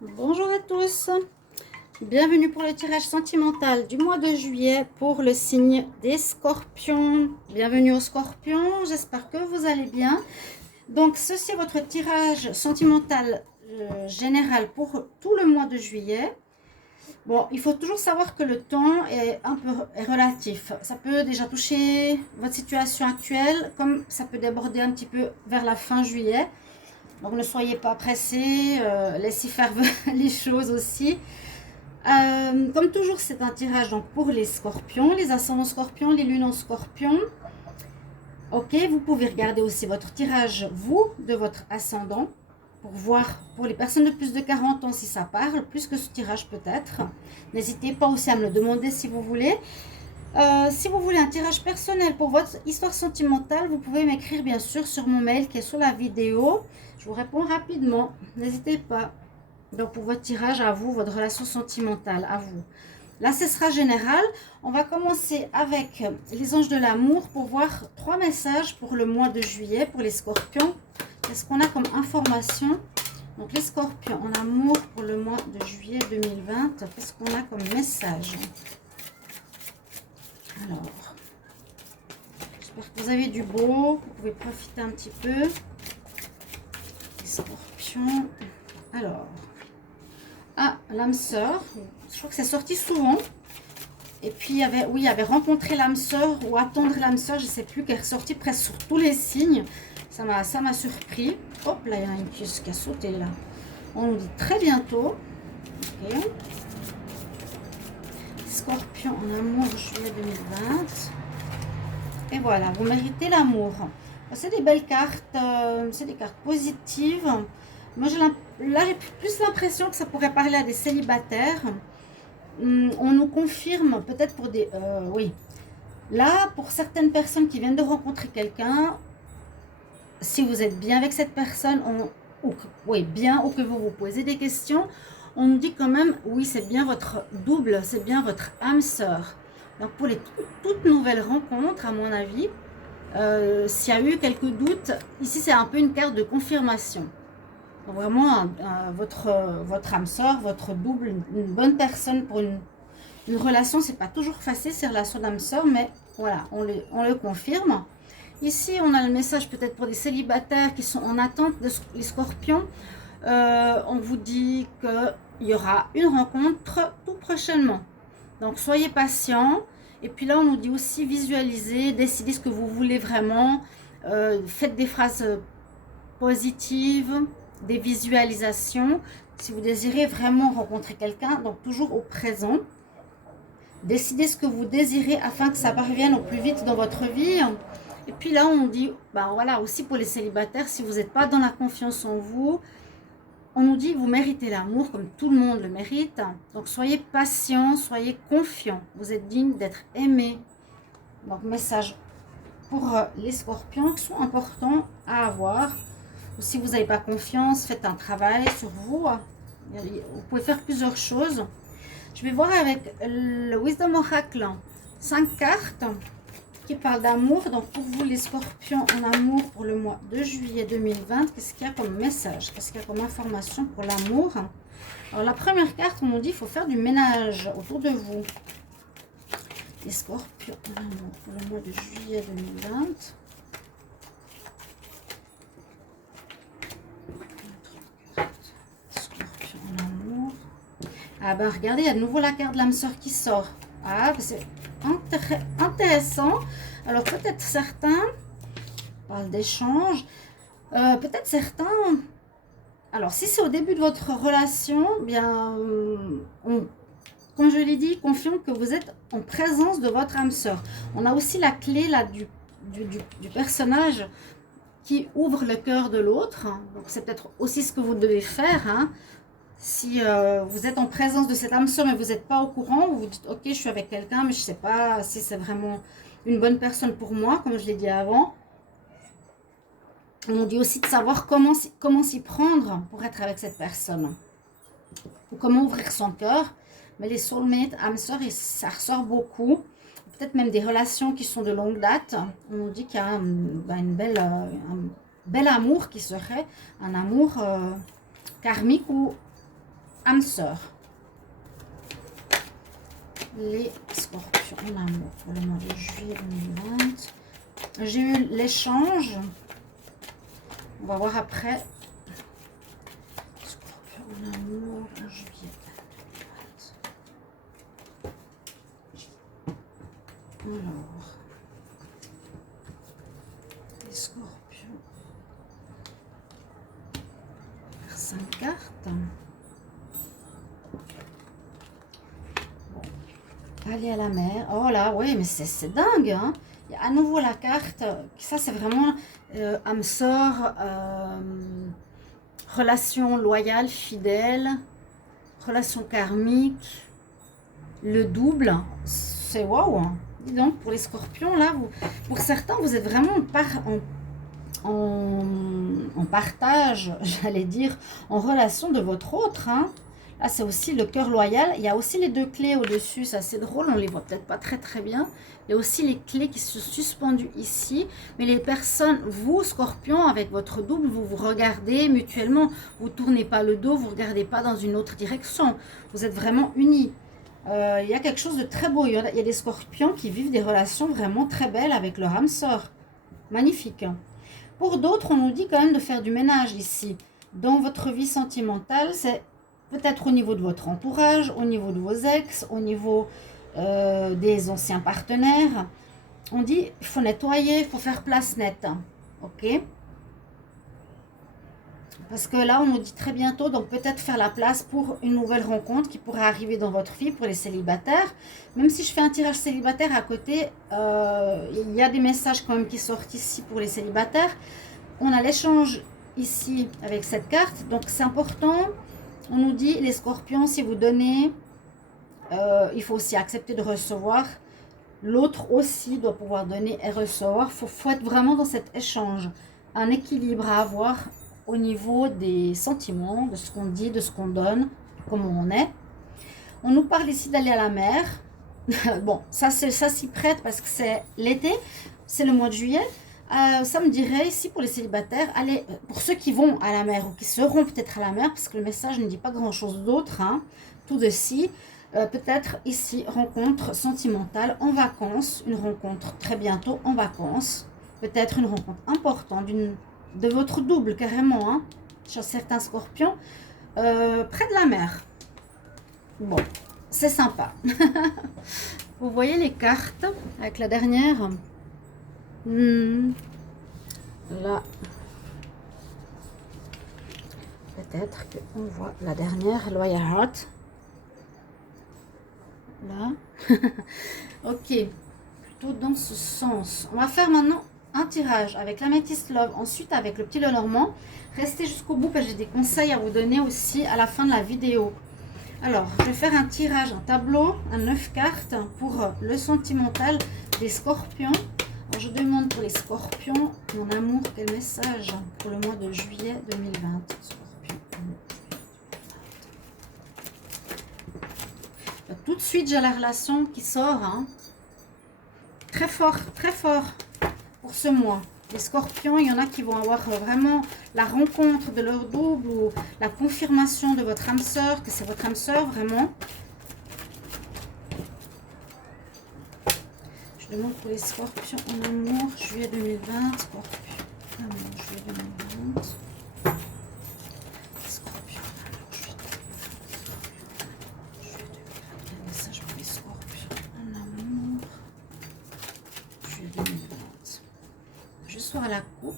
Bonjour à tous, bienvenue pour le tirage sentimental du mois de juillet pour le signe des scorpions. Bienvenue aux scorpions, j'espère que vous allez bien. Donc ceci est votre tirage sentimental général pour tout le mois de juillet. Bon, il faut toujours savoir que le temps est un peu relatif. Ça peut déjà toucher votre situation actuelle, comme ça peut déborder un petit peu vers la fin juillet. Donc ne soyez pas pressés, laissez faire les choses aussi. Comme toujours, c'est un tirage donc, pour les scorpions, les ascendants scorpions, les lunes en scorpion. Ok, vous pouvez regarder aussi votre tirage, vous, de votre ascendant, pour voir pour les personnes de plus de 40 ans si ça parle, plus que ce tirage peut-être. N'hésitez pas aussi à me le demander si vous voulez. Si vous voulez un tirage personnel pour votre histoire sentimentale, vous pouvez m'écrire bien sûr sur mon mail qui est sous la vidéo. Je vous réponds rapidement, n'hésitez pas. Donc pour votre tirage à vous, votre relation sentimentale à vous. Là, ce sera général. On va commencer avec les anges de l'amour pour voir 3 messages pour le mois de juillet pour les scorpions. Qu'est-ce qu'on a comme information? Donc les scorpions en amour pour le mois de juillet 2020. Qu'est-ce qu'on a comme message? Alors, j'espère que vous avez du beau. Vous pouvez profiter un petit peu. Les scorpions. Alors, l'âme sœur. Je crois que c'est sorti souvent. Et puis, il y avait rencontré l'âme sœur ou attendre l'âme sœur. Je ne sais plus, qui est ressorti presque sur tous les signes. Ça m'a surpris. Hop, là, il y a une pièce qui a sauté là. On nous dit très bientôt. Ok. Scorpion en amour, juillet 2020. Et voilà, vous méritez l'amour. C'est des belles cartes, c'est des cartes positives. Moi, j'ai plus l'impression que ça pourrait parler à des célibataires. On nous confirme, peut-être pour des... oui. Là, pour certaines personnes qui viennent de rencontrer quelqu'un, si vous êtes bien avec cette personne, oui, bien, ou que vous vous posez des questions, on nous dit quand même, oui, c'est bien votre double, c'est bien votre âme sœur. Donc pour les toutes nouvelles rencontres, à mon avis, s'il y a eu quelques doutes, ici c'est un peu une carte de confirmation. Donc vraiment, votre âme sœur, votre double, une bonne personne pour une relation, c'est pas toujours facile ces relations d'âme sœur, mais voilà, on le confirme. Ici, on a le message peut-être pour des célibataires qui sont en attente les scorpions. On vous dit qu'il y aura une rencontre tout prochainement. Donc, soyez patients. Et puis là, on nous dit aussi visualiser, décider ce que vous voulez vraiment. Faites des phrases positives, des visualisations. Si vous désirez vraiment rencontrer quelqu'un, donc toujours au présent. Décidez ce que vous désirez afin que ça parvienne au plus vite dans votre vie. Et puis là, on dit, ben voilà, aussi pour les célibataires, si vous n'êtes pas dans la confiance en vous, on nous dit, vous méritez l'amour comme tout le monde le mérite. Donc, soyez patient, soyez confiant. Vous êtes digne d'être aimé. Donc, message pour les scorpions qui sont importants à avoir. Ou si vous n'avez pas confiance, faites un travail sur vous. Vous pouvez faire plusieurs choses. Je vais voir avec le Wisdom Oracle 5 cartes qui parle d'amour. Donc pour vous les scorpions en amour pour le mois de juillet 2020, qu'est-ce qu'il y a comme message? Qu'est-ce qu'il y a comme information pour l'amour? Alors la première carte, on nous dit qu'il faut faire du ménage autour de vous. Les scorpions en amour pour le mois de juillet 2020. Scorpion en amour. Ah ben regardez, il y a de nouveau la carte de l'âme sœur qui sort. Ah, c'est intéressant. Alors peut-être certains parlent d'échange. Peut-être certains. Alors si c'est au début de votre relation, bien, comme je l'ai dit, confions que vous êtes en présence de votre âme sœur. On a aussi la clé là du personnage qui ouvre le cœur de l'autre. Donc c'est peut-être aussi ce que vous devez faire. Hein. Si vous êtes en présence de cette âme sœur mais vous n'êtes pas au courant, vous vous dites ok, je suis avec quelqu'un mais je ne sais pas si c'est vraiment une bonne personne pour moi, comme je l'ai dit avant. On dit aussi de savoir comment s'y prendre pour être avec cette personne. Ou comment ouvrir son cœur. Mais les soulmates, âme sœur, ça ressort beaucoup. Peut-être même des relations qui sont de longue date. On nous dit qu'il y a un bel amour qui serait un amour karmique ou âme sœur. Les scorpions en amour pour le mois de juillet 2020. J'ai eu l'échange. On va voir après. Scorpion en amour en juillet 2020. Alors, les scorpions. Faire 5 cartes. Aller à la mer. Oh là, oui, mais c'est dingue. Hein. Il y a à nouveau la carte. Ça, c'est vraiment âme sœur, relation loyale, fidèle, relation karmique, le double. C'est waouh. Hein. Dis donc, pour les scorpions, là, pour certains, vous êtes vraiment en partage, j'allais dire, en relation de votre autre. Hein. Là, c'est aussi le cœur loyal. Il y a aussi les 2 clés au-dessus. C'est assez drôle. On ne les voit peut-être pas très bien. Il y a aussi les clés qui sont suspendues ici. Mais les personnes, vous, scorpion, avec votre double, vous vous regardez mutuellement. Vous ne tournez pas le dos. Vous ne regardez pas dans une autre direction. Vous êtes vraiment unis. Il y a quelque chose de très beau. Il y a des scorpions qui vivent des relations vraiment très belles avec leur âme sœur. Magnifique. Pour d'autres, on nous dit quand même de faire du ménage ici. Dans votre vie sentimentale, c'est... peut-être au niveau de votre entourage, au niveau de vos ex, au niveau des anciens partenaires. On dit il faut nettoyer, il faut faire place nette. Ok? Parce que là, on nous dit très bientôt, donc peut-être faire la place pour une nouvelle rencontre qui pourrait arriver dans votre vie pour les célibataires. Même si je fais un tirage célibataire à côté, il y a des messages quand même qui sortent ici pour les célibataires. On a l'échange ici avec cette carte, donc c'est important. On nous dit, les scorpions, si vous donnez, il faut aussi accepter de recevoir. L'autre aussi doit pouvoir donner et recevoir. Il faut être vraiment dans cet échange. Un équilibre à avoir au niveau des sentiments, de ce qu'on dit, de ce qu'on donne, comment on est. On nous parle ici d'aller à la mer. Bon, ça s'y prête parce que c'est l'été, c'est le mois de juillet. Ça me dirait ici pour les célibataires, allez, pour ceux qui vont à la mer ou qui seront peut-être à la mer, parce que le message ne dit pas grand-chose d'autre, hein, tout de suite, peut-être ici, rencontre sentimentale en vacances, une rencontre très bientôt en vacances, peut-être une rencontre importante de votre double carrément, hein, chez certains scorpions, près de la mer. Bon, c'est sympa. Vous voyez les cartes avec la dernière. Là, peut-être qu'on voit la dernière, Loyal Heart. Là. Ok, plutôt dans ce sens. On va faire maintenant un tirage avec l'améthyste Love, ensuite avec le petit Lenormand. Restez jusqu'au bout parce que j'ai des conseils à vous donner aussi à la fin de la vidéo. Alors, je vais faire un tirage, un tableau, un 9 cartes pour le sentimental des scorpions. Alors, je demande pour les scorpions, mon amour, quel message pour le mois de juillet 2020. Scorpion, tout de suite, j'ai la relation qui sort. Hein. Très fort pour ce mois. Les scorpions, il y en a qui vont avoir vraiment la rencontre de leur double ou la confirmation de votre âme sœur, que c'est votre âme sœur vraiment. Je demande pour les scorpions en amour, juillet 2020, scorpion, amour, juillet 2020. Scorpion, amour, juillet 2020. Quel message pour les scorpions en amour, juillet 2020. Je sors à la coupe.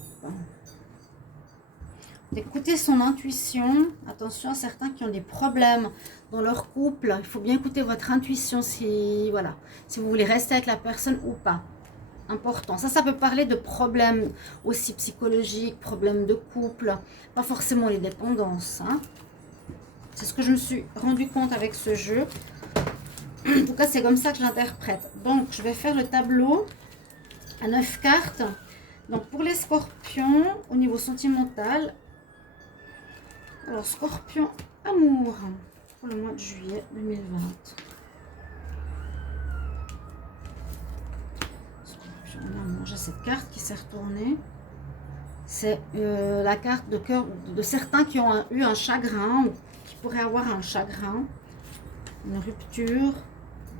D'écouter son intuition. Attention à certains qui ont des problèmes dans leur couple. Il faut bien écouter votre intuition si, voilà, si vous voulez rester avec la personne ou pas. Important. Ça peut parler de problèmes aussi psychologiques, problèmes de couple, pas forcément les dépendances. Hein. C'est ce que je me suis rendu compte avec ce jeu. En tout cas, c'est comme ça que je l'interprète. Donc, je vais faire le tableau à 9 cartes. Donc, pour les scorpions, au niveau sentimental, alors, scorpion, amour, pour le mois de juillet 2020. Scorpion, amour, j'ai cette carte qui s'est retournée. C'est la carte de cœur de certains qui ont eu un chagrin, ou qui pourraient avoir un chagrin, une rupture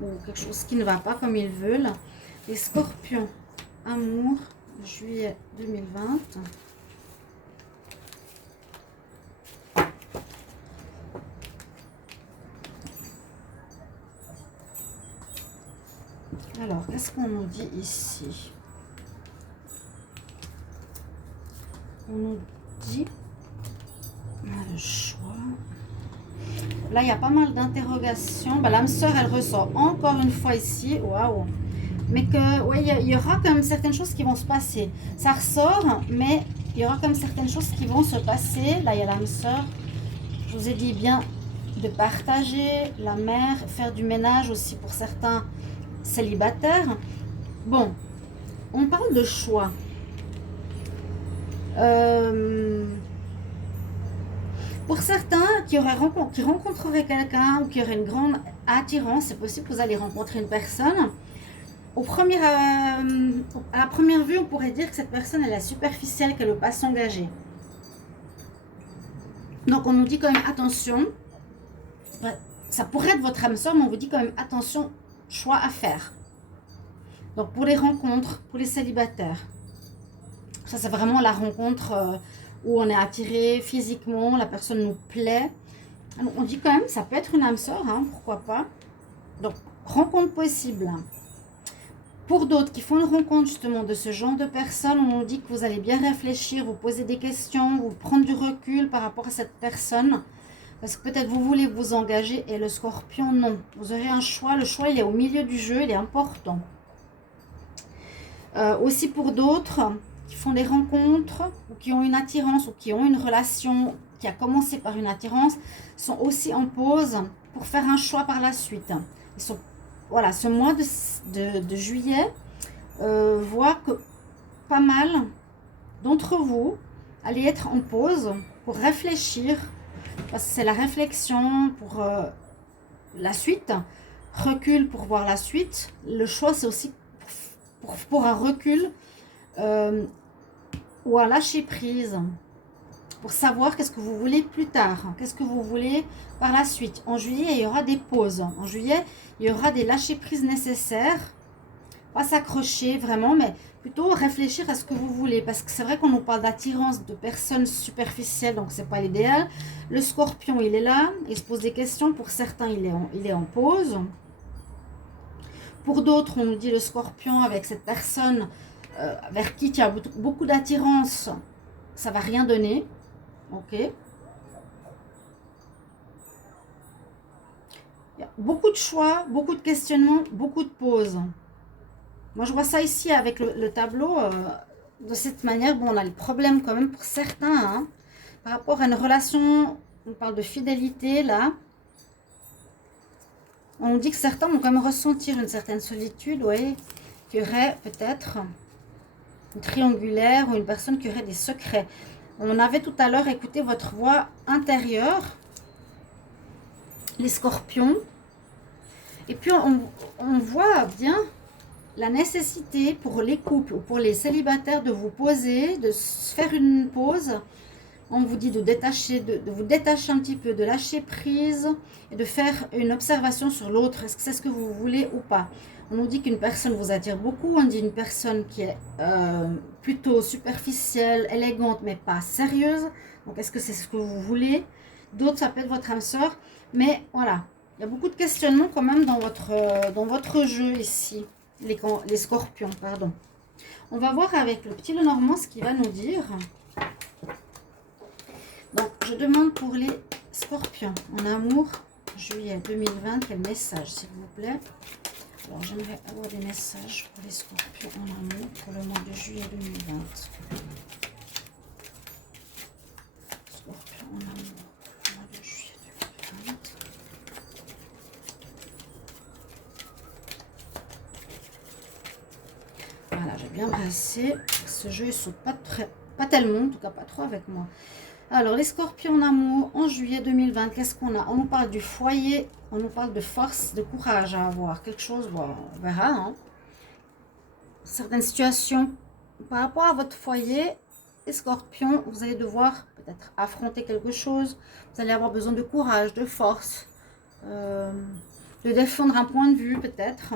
ou quelque chose qui ne va pas comme ils veulent. Les scorpions, amour, juillet 2020. Alors, qu'est-ce qu'on nous dit ici? On nous dit le choix. Là, il y a pas mal d'interrogations. Bah, l'âme sœur, elle ressort encore une fois ici. Waouh! Mais que, ouais, il y aura quand même certaines choses qui vont se passer. Ça ressort, mais il y aura quand même certaines choses qui vont se passer. Là, il y a l'âme sœur. Je vous ai dit bien de partager la mère, faire du ménage aussi pour certains célibataires. Bon, on parle de choix. Pour certains qui rencontreraient quelqu'un ou qui auraient une grande attirance, c'est possible que vous allez rencontrer une personne. À la première vue, on pourrait dire que cette personne elle est superficielle, qu'elle ne veut pas s'engager. Donc on nous dit quand même attention. Ça pourrait être votre âme sœur, mais on vous dit quand même attention, choix à faire. Donc pour les rencontres, pour les célibataires, ça c'est vraiment la rencontre où on est attiré physiquement, la personne nous plaît. Alors, on dit quand même, ça peut être une âme sœur, hein, pourquoi pas. Donc rencontre possible. Pour d'autres qui font une rencontre justement de ce genre de personnes, on nous dit que vous allez bien réfléchir, vous poser des questions, vous prendre du recul par rapport à cette personne. Parce que peut-être vous voulez vous engager et le scorpion, non. Vous aurez un choix, le choix il est au milieu du jeu, il est important. Aussi pour d'autres qui font des rencontres ou qui ont une attirance ou qui ont une relation qui a commencé par une attirance, sont aussi en pause pour faire un choix par la suite. Ils sont, voilà, ce mois de juillet voit que pas mal d'entre vous allez être en pause pour réfléchir, parce que c'est la réflexion pour la suite, recul pour voir la suite. Le choix c'est aussi pour un recul ou un lâcher prise, pour savoir qu'est-ce que vous voulez plus tard, qu'est-ce que vous voulez par la suite. En juillet, il y aura des pauses. En juillet, il y aura des lâcher prises nécessaires. Pas s'accrocher vraiment, mais plutôt réfléchir à ce que vous voulez. Parce que c'est vrai qu'on nous parle d'attirance de personnes superficielles, donc c'est pas l'idéal. Le scorpion, il est là, il se pose des questions. Pour certains, il est en pause. Pour d'autres, on nous dit le scorpion avec cette personne vers qui il y a beaucoup d'attirance, ça va rien donner. Ok. Il y a beaucoup de choix, beaucoup de questionnements, beaucoup de pauses. Moi, je vois ça ici avec le tableau de cette manière. Bon, on a le problème quand même pour certains. Hein, par rapport à une relation, on parle de fidélité là. On dit que certains vont quand même ressentir une certaine solitude, oui, qu'il y aurait peut-être une triangulaire ou une personne qui aurait des secrets. On avait tout à l'heure écouté votre voix intérieure, les scorpions. Et puis on voit bien la nécessité pour les couples ou pour les célibataires de vous poser, de faire une pause. On vous dit de vous détacher un petit peu, de lâcher prise et de faire une observation sur l'autre. Est-ce que c'est ce que vous voulez ou pas? On nous dit qu'une personne vous attire beaucoup. On dit une personne qui est plutôt superficielle, élégante, mais pas sérieuse. Donc, est-ce que c'est ce que vous voulez? D'autres, ça peut être votre âme sœur. Mais voilà, il y a beaucoup de questionnements quand même dans votre jeu ici. Les scorpions, pardon. On va voir avec le petit Lenormand ce qu'il va nous dire. Donc, je demande pour les scorpions en amour, juillet 2020, quel message, s'il vous plaît? Alors, j'aimerais avoir des messages pour les scorpions en amour pour le mois de juillet 2020. Scorpions en amour, le mois de juillet 2020. Voilà, j'ai bien brassé. Ce jeu, il saute pas tellement, en tout cas pas trop avec moi. Alors, les scorpions en amour, en juillet 2020, qu'est-ce qu'on a? On nous parle du foyer, on nous parle de force, de courage à avoir. Quelque chose, bon, on verra. Hein. Certaines situations, par rapport à votre foyer, Et Scorpion, vous allez devoir peut-être affronter quelque chose. Vous allez avoir besoin de courage, de force, de défendre un point de vue peut-être.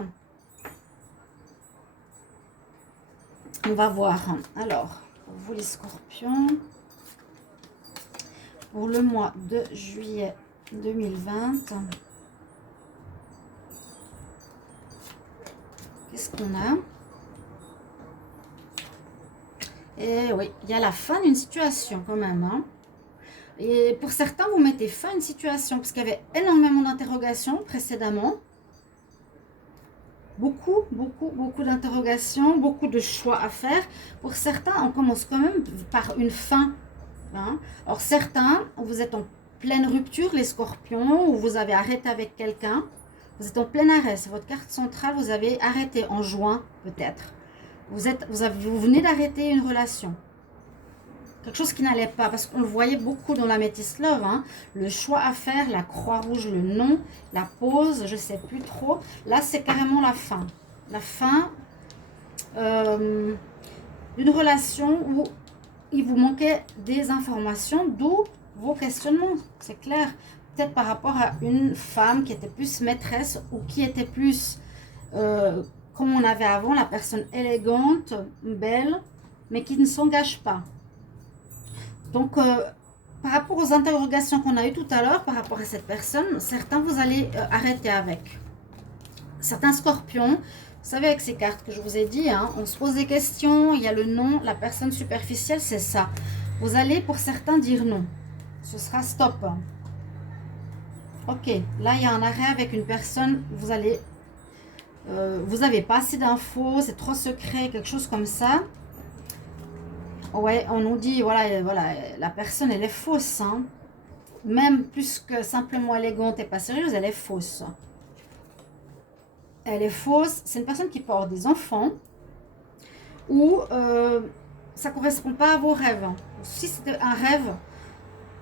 On va voir. Alors, pour vous les Scorpions, pour le mois de juillet 2020, qu'est-ce qu'on a? Et oui, il y a la fin d'une situation quand même. Hein. Et pour certains, vous mettez fin à une situation parce qu'il y avait énormément d'interrogations précédemment. Beaucoup d'interrogations, beaucoup de choix à faire. Pour certains, on commence quand même par une fin. Hein. Alors certains, vous êtes en pleine rupture, les Scorpions, ou vous avez arrêté avec quelqu'un. Vous êtes en plein arrêt, c'est votre carte centrale, vous avez arrêté en juin peut-être. Vous venez d'arrêter une relation. Quelque chose qui n'allait pas, parce qu'on le voyait beaucoup dans la Métis Love. Hein. Le choix à faire, la croix rouge, le non, la pause, je ne sais plus trop. Là, c'est carrément la fin. La fin d'une relation où il vous manquait des informations, d'où vos questionnements, c'est clair. Peut-être par rapport à une femme qui était plus maîtresse ou qui était plus... comme on avait avant, la personne élégante, belle, mais qui ne s'engage pas. Donc, par rapport aux interrogations qu'on a eues tout à l'heure, par rapport à cette personne, certains vous allez arrêter avec. Certains Scorpions, vous savez avec ces cartes que je vous ai dit, hein, on se pose des questions, il y a le non, la personne superficielle, c'est ça. Vous allez pour certains dire non. Ce sera stop. Ok, là il y a un arrêt avec une personne, vous n'avez pas assez d'infos, c'est trop secret, quelque chose comme ça. Ouais, on nous dit, voilà, la personne, elle est fausse. Hein. Même plus que simplement élégante et pas sérieuse, elle est fausse. Elle est fausse. C'est une personne qui porte des enfants ou ça ne correspond pas à vos rêves. Si c'était un rêve,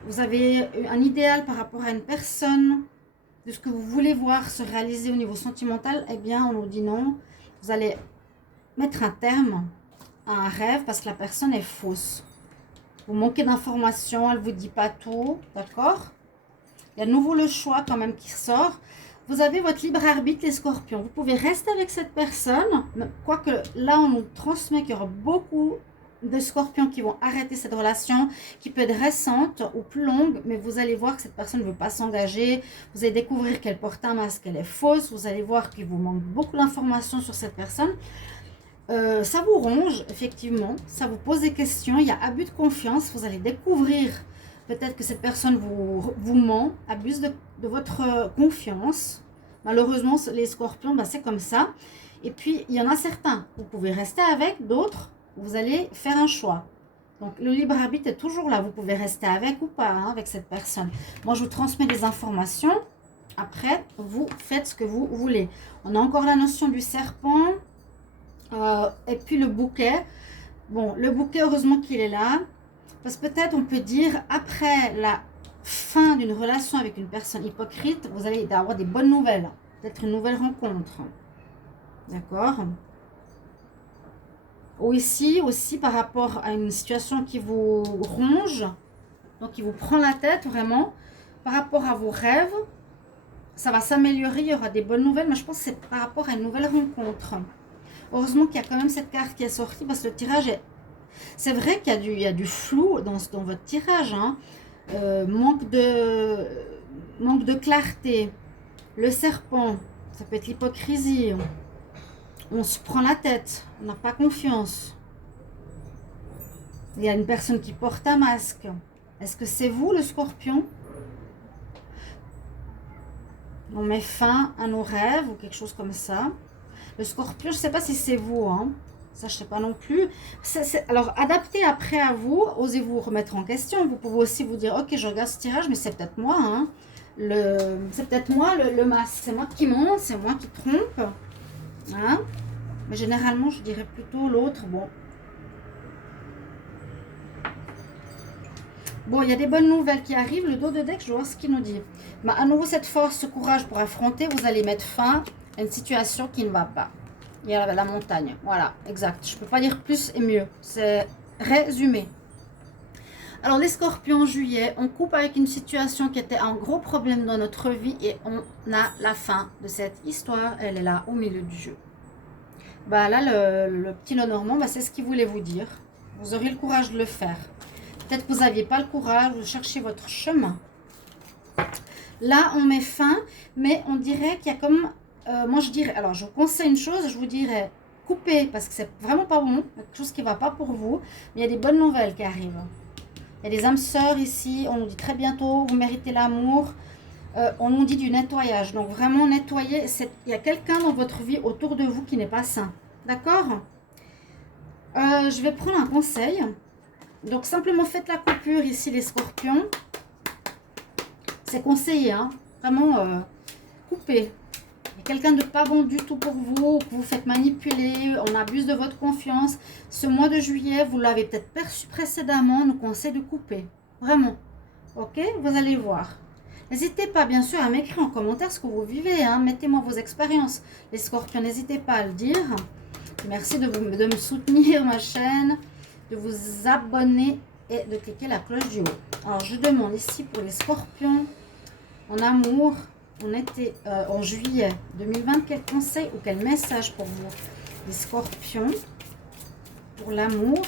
vous avez un idéal par rapport à une personne, de ce que vous voulez voir se réaliser au niveau sentimental, eh bien, on nous dit non. Vous allez mettre un terme un rêve parce que la personne est fausse. Vous manquez d'informations, elle ne vous dit pas tout, d'accord? Il y a de nouveau le choix quand même qui sort. Vous avez votre libre arbitre, les Scorpions. Vous pouvez rester avec cette personne, quoique là on nous transmet qu'il y aura beaucoup de Scorpions qui vont arrêter cette relation, qui peut être récente ou plus longue, mais vous allez voir que cette personne ne veut pas s'engager. Vous allez découvrir qu'elle porte un masque, qu'elle est fausse. Vous allez voir qu'il vous manque beaucoup d'informations sur cette personne. Ça vous ronge, effectivement, ça vous pose des questions, il y a abus de confiance, vous allez découvrir peut-être que cette personne vous ment, abuse de votre confiance. Malheureusement, les Scorpions, ben, c'est comme ça. Et puis, il y en a certains, vous pouvez rester avec, d'autres, vous allez faire un choix. Donc, le libre arbitre est toujours là, vous pouvez rester avec ou pas, hein, avec cette personne. Moi, je vous transmets des informations, après, vous faites ce que vous voulez. On a encore la notion du serpent. Et puis le bouquet, bon, le bouquet, heureusement qu'il est là, parce que peut-être on peut dire, après la fin d'une relation avec une personne hypocrite, vous allez avoir des bonnes nouvelles, peut-être une nouvelle rencontre, d'accord? Ou ici, aussi par rapport à une situation qui vous ronge, donc qui vous prend la tête vraiment, par rapport à vos rêves, ça va s'améliorer, il y aura des bonnes nouvelles, mais je pense que c'est par rapport à une nouvelle rencontre. Heureusement qu'il y a quand même cette carte qui est sortie parce que le tirage est... C'est vrai qu'il y a du flou dans votre tirage. Hein. Manque de clarté. Le serpent, ça peut être l'hypocrisie. On se prend la tête. On n'a pas confiance. Il y a une personne qui porte un masque. Est-ce que c'est vous, le Scorpion? On met fin à nos rêves ou quelque chose comme ça. Le Scorpion, je ne sais pas si c'est vous, hein. Ça, je ne sais pas non plus. Alors, adaptez après à vous. Osez-vous remettre en question. Vous pouvez aussi vous dire, ok, je regarde ce tirage, mais c'est peut-être moi. Hein. C'est peut-être moi, le masque. C'est moi qui mente, c'est moi qui trompe. Hein. Mais généralement, je dirais plutôt l'autre. Bon, il y a des bonnes nouvelles qui arrivent. Le dos de deck, je vais voir ce qu'il nous dit. Mais à nouveau, cette force, ce courage pour affronter, vous allez mettre fin à une situation qui ne va pas. Il y a la montagne. Voilà, exact. Je ne peux pas dire plus et mieux. C'est résumé. Alors les scorpions, juillet, on coupe avec une situation qui était un gros problème dans notre vie et on a la fin de cette histoire. Elle est là au milieu du jeu. Bah là, le petit Lenormand, bah, c'est ce qu'il voulait vous dire. Vous aurez le courage de le faire. Peut-être que vous n'aviez pas le courage, vous cherchez votre chemin. Là, on met fin, mais on dirait qu'il y a comme... moi, je dirais... Alors, je vous conseille une chose, je vous dirais coupez, parce que c'est vraiment pas bon, quelque chose qui ne va pas pour vous. Mais il y a des bonnes nouvelles qui arrivent. Il y a des âmes sœurs ici, on nous dit très bientôt, vous méritez l'amour. On nous dit du nettoyage, donc vraiment nettoyer. Il y a quelqu'un dans votre vie autour de vous qui n'est pas sain. D'accord? Je vais prendre un conseil. Donc simplement faites la coupure ici les scorpions. C'est conseillé, hein? Vraiment coupez. Il y a quelqu'un de pas bon du tout pour vous, que vous faites manipuler, on abuse de votre confiance. Ce mois de juillet, vous l'avez peut-être perçu précédemment, on nous conseille de couper. Vraiment. Ok? Vous allez voir. N'hésitez pas, bien sûr, à m'écrire en commentaire ce que vous vivez. Hein. Mettez-moi vos expériences. Les scorpions, n'hésitez pas à le dire. Merci de me soutenir, ma chaîne, de vous abonner et de cliquer la cloche du haut. Alors, je demande ici pour les scorpions, en amour, on était en juillet 2020, quel conseil ou quel message pour vous, les scorpions, pour l'amour.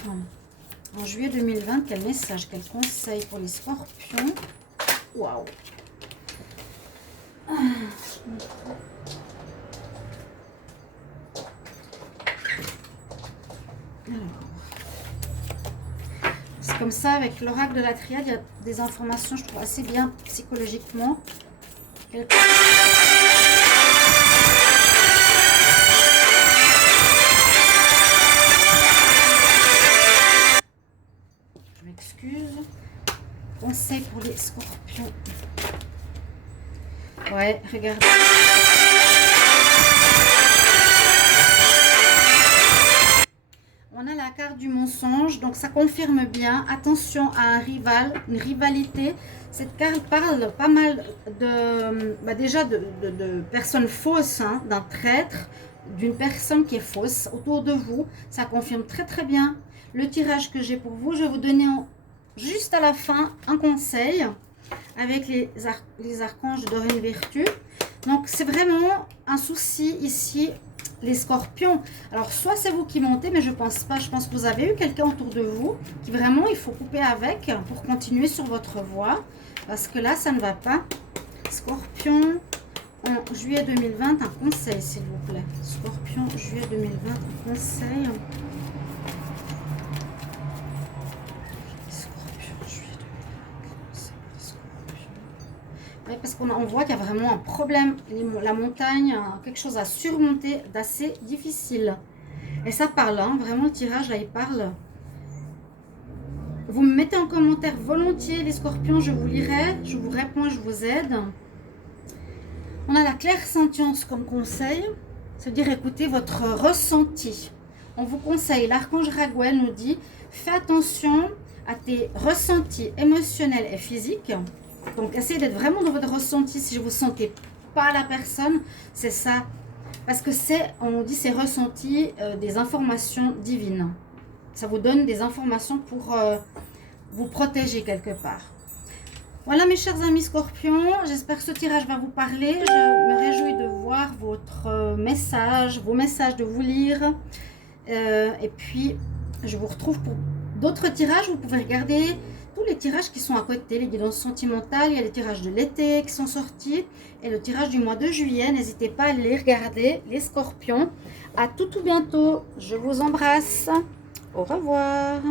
En juillet 2020, quel message, quel conseil pour les scorpions. Waouh! C'est comme ça, avec l'oracle de la triade, il y a des informations, je trouve, assez bien psychologiquement. Je m'excuse. Conseil pour les scorpions. Ouais, regardez. On a la carte du mensonge, donc ça confirme bien. Attention à un rival, une rivalité. Cette carte parle pas mal de, déjà de personnes fausses, hein, d'un traître, d'une personne qui est fausse autour de vous. Ça confirme très très bien le tirage que j'ai pour vous. Je vais vous donner juste à la fin un conseil avec les archanges de Dorine Vertu. Donc c'est vraiment un souci ici, les scorpions. Alors soit c'est vous qui montez, mais je pense pas. Je pense que vous avez eu quelqu'un autour de vous qui vraiment il faut couper avec pour continuer sur votre voie, parce que là ça ne va pas. Scorpion, en juillet 2020, un conseil s'il vous plaît. Scorpion, juillet 2020, un conseil. Parce qu'on voit qu'il y a vraiment un problème, la montagne, quelque chose à surmonter d'assez difficile. Et ça parle, hein, vraiment le tirage là il parle. Vous me mettez en commentaire volontiers les scorpions, je vous lirai, je vous réponds, je vous aide. On a la clairsentience comme conseil, c'est-à-dire écoutez votre ressenti. On vous conseille, l'archange Raguel nous dit, fais attention à tes ressentis émotionnels et physiques. Donc, essayez d'être vraiment dans votre ressenti. Si je ne vous sentez pas la personne, c'est ça. Parce que on nous dit, c'est ressenti des informations divines. Ça vous donne des informations pour vous protéger quelque part. Voilà mes chers amis scorpions. J'espère que ce tirage va vous parler. Je me réjouis de voir votre message, vos messages, de vous lire. Et puis, je vous retrouve pour d'autres tirages. Vous pouvez regarder tous les tirages qui sont à côté, les guidances sentimentales, il y a les tirages de l'été qui sont sortis et le tirage du mois de juillet. N'hésitez pas à les regarder, les scorpions. À tout bientôt. Je vous embrasse. Au revoir.